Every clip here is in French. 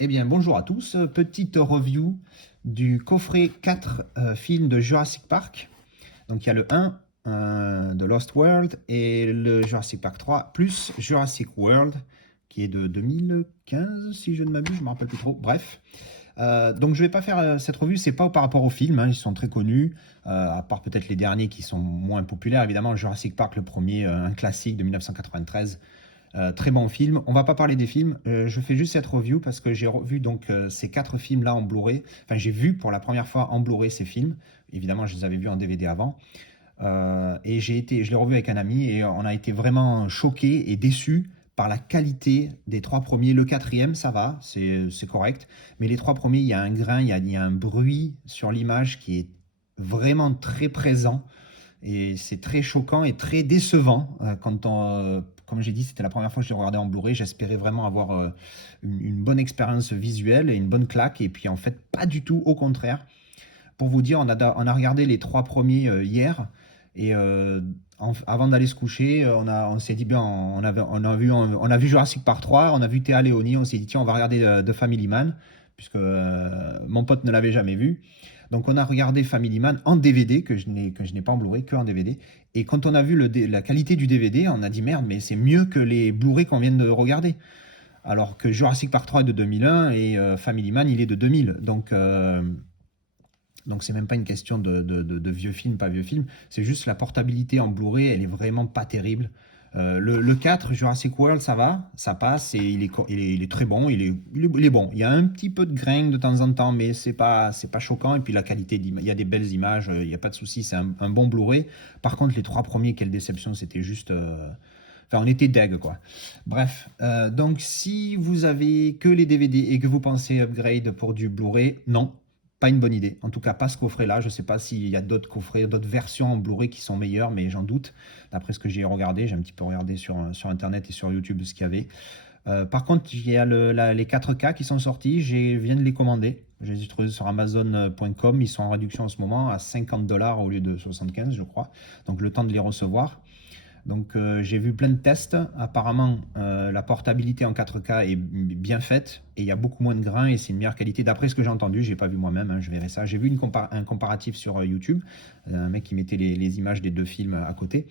Eh bien, bonjour à tous. Petite review du coffret 4 films de Jurassic Park. Donc, il y a le 1 de Lost World et le Jurassic Park 3, plus Jurassic World, qui est de 2015, si je ne m'abuse, je ne me rappelle plus trop. Bref. Donc, je ne vais pas faire cette revue, c'est pas par rapport aux films, hein, ils sont très connus, à part peut-être les derniers qui sont moins populaires. Évidemment, Jurassic Park, le premier, un classique de 1993. Très bon film. On va pas parler des films. Je fais juste cette review parce que j'ai revu donc ces 4 films-là en Blu-ray. Enfin, j'ai vu pour la première fois en Blu-ray ces films. Évidemment, je les avais vus en DVD avant. Et je l'ai revu avec un ami et on a été vraiment choqués et déçus par la qualité des 3 premiers. Le quatrième, ça va, c'est correct. Mais les 3 premiers, il y a un grain, il y a un bruit sur l'image qui est vraiment très présent. Et c'est très choquant et très décevant. Comme j'ai dit, c'était la première fois que je l'ai regardé en Blu-ray. J'espérais vraiment avoir une bonne expérience visuelle et une bonne claque. Et puis en fait, pas du tout, au contraire. Pour vous dire, on a regardé les 3 premiers hier. Et avant d'aller se coucher, on s'est dit, bien, on a vu Jurassic Park 3, on a vu Théa Léonie, on s'est dit, tiens, on va regarder The Family Man, puisque mon pote ne l'avait jamais vu. Donc on a regardé Family Man en DVD, que je n'ai pas en Blu-ray, que en DVD. Et quand on a vu la qualité du DVD, on a dit, merde, mais c'est mieux que les Blu-ray qu'on vient de regarder. Alors que Jurassic Park 3 est de 2001 et Family Man, il est de 2000. Donc c'est même pas une question de vieux film, pas vieux film. C'est juste la portabilité en Blu-ray, elle est vraiment pas terrible. Le 4, Jurassic World, ça va, ça passe et il est très bon, il est bon. Il y a un petit peu de grain de temps en temps, mais c'est pas choquant. Et puis la qualité, il y a des belles images, il n'y a pas de souci, c'est un bon Blu-ray. Par contre, les 3 premiers, quelle déception, c'était juste. Enfin, on était deg, quoi. Bref, donc si vous avez que les DVD et que vous pensez upgrade pour du Blu-ray, non, pas une bonne idée. En tout cas, pas ce coffret-là. Je ne sais pas s'il y a d'autres coffrets, d'autres versions en Blu-ray qui sont meilleures, mais j'en doute. D'après ce que j'ai regardé, j'ai un petit peu regardé sur Internet et sur YouTube ce qu'il y avait. Par contre, il y a les 4K qui sont sortis. Je viens de les commander. Je les ai trouvés sur Amazon.com. Ils sont en réduction en ce moment à 50 $ au lieu de 75, je crois. Donc, le temps de les recevoir. Donc j'ai vu plein de tests. Apparemment, la portabilité en 4K est bien faite et il y a beaucoup moins de grains et c'est une meilleure qualité. D'après ce que j'ai entendu, j'ai pas vu moi-même, hein, je verrai ça. J'ai vu un comparatif sur YouTube, un mec qui mettait les images des 2 films à côté.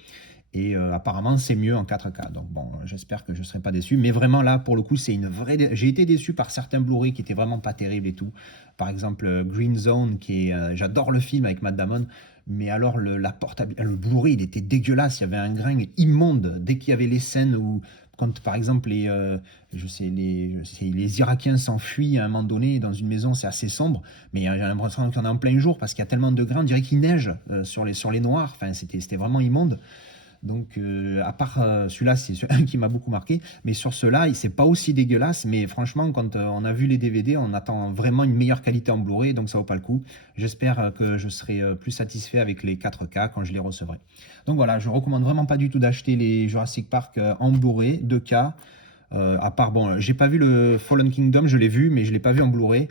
Et apparemment, c'est mieux en 4K. Donc bon, j'espère que je ne serai pas déçu. Mais vraiment là, pour le coup, c'est une vraie. J'ai été déçu par certains Blu-ray qui étaient vraiment pas terribles et tout. Par exemple, Green Zone, j'adore le film avec Matt Damon. Mais alors, le Blu-ray, il était dégueulasse. Il y avait un grain immonde. Dès qu'il y avait les scènes où, quand par exemple, les Irakiens s'enfuient à un moment donné dans une maison, c'est assez sombre. Mais j'ai l'impression qu'on est en plein jour parce qu'il y a tellement de grains. On dirait qu'il neige sur les noirs. Enfin, c'était vraiment immonde. Donc, à part celui-là, c'est un qui m'a beaucoup marqué. Mais sur ceux-là, c'est pas aussi dégueulasse. Mais franchement, quand on a vu les DVD, on attend vraiment une meilleure qualité en Blu-ray. Donc, ça vaut pas le coup. J'espère que je serai plus satisfait avec les 4K quand je les recevrai. Donc, voilà, je recommande vraiment pas du tout d'acheter les Jurassic Park en Blu-ray 2K. À part, bon, j'ai pas vu le Fallen Kingdom, je l'ai vu, mais je l'ai pas vu en Blu-ray.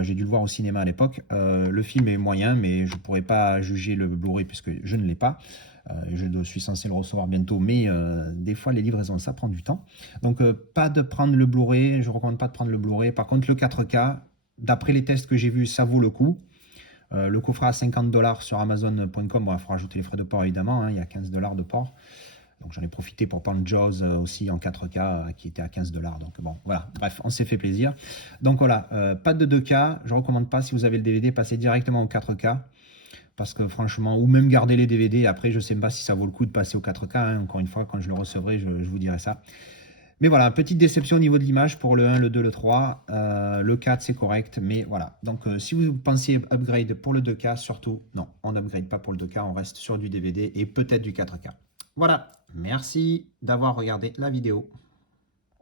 J'ai dû le voir au cinéma à l'époque. Le film est moyen, mais je ne pourrais pas juger le Blu-ray puisque je ne l'ai pas. Je suis censé le recevoir bientôt, mais des fois les livraisons, ça prend du temps. Donc pas de prendre le Blu-ray, je ne recommande pas de prendre le Blu-ray. Par contre, le 4K, d'après les tests que j'ai vus, ça vaut le coup. Le coffret à 50 $ sur Amazon.com. Bon, il faut rajouter les frais de port évidemment, hein, il y a 15 $ de port. Donc j'en ai profité pour prendre Jaws aussi en 4K qui était à 15 $. Donc bon, voilà, bref, on s'est fait plaisir. Donc voilà, pas de 2K, je ne recommande pas si vous avez le DVD, passez directement au 4K. Parce que franchement, ou même garder les DVD, après je ne sais pas si ça vaut le coup de passer au 4K, hein. Encore une fois, quand je le recevrai, je vous dirai ça. Mais voilà, petite déception au niveau de l'image pour le 1, le 2, le 3. Le 4, c'est correct, mais voilà. Donc, si vous pensiez upgrade pour le 2K, surtout, non, on n'upgrade pas pour le 2K, on reste sur du DVD et peut-être du 4K. Voilà, merci d'avoir regardé la vidéo.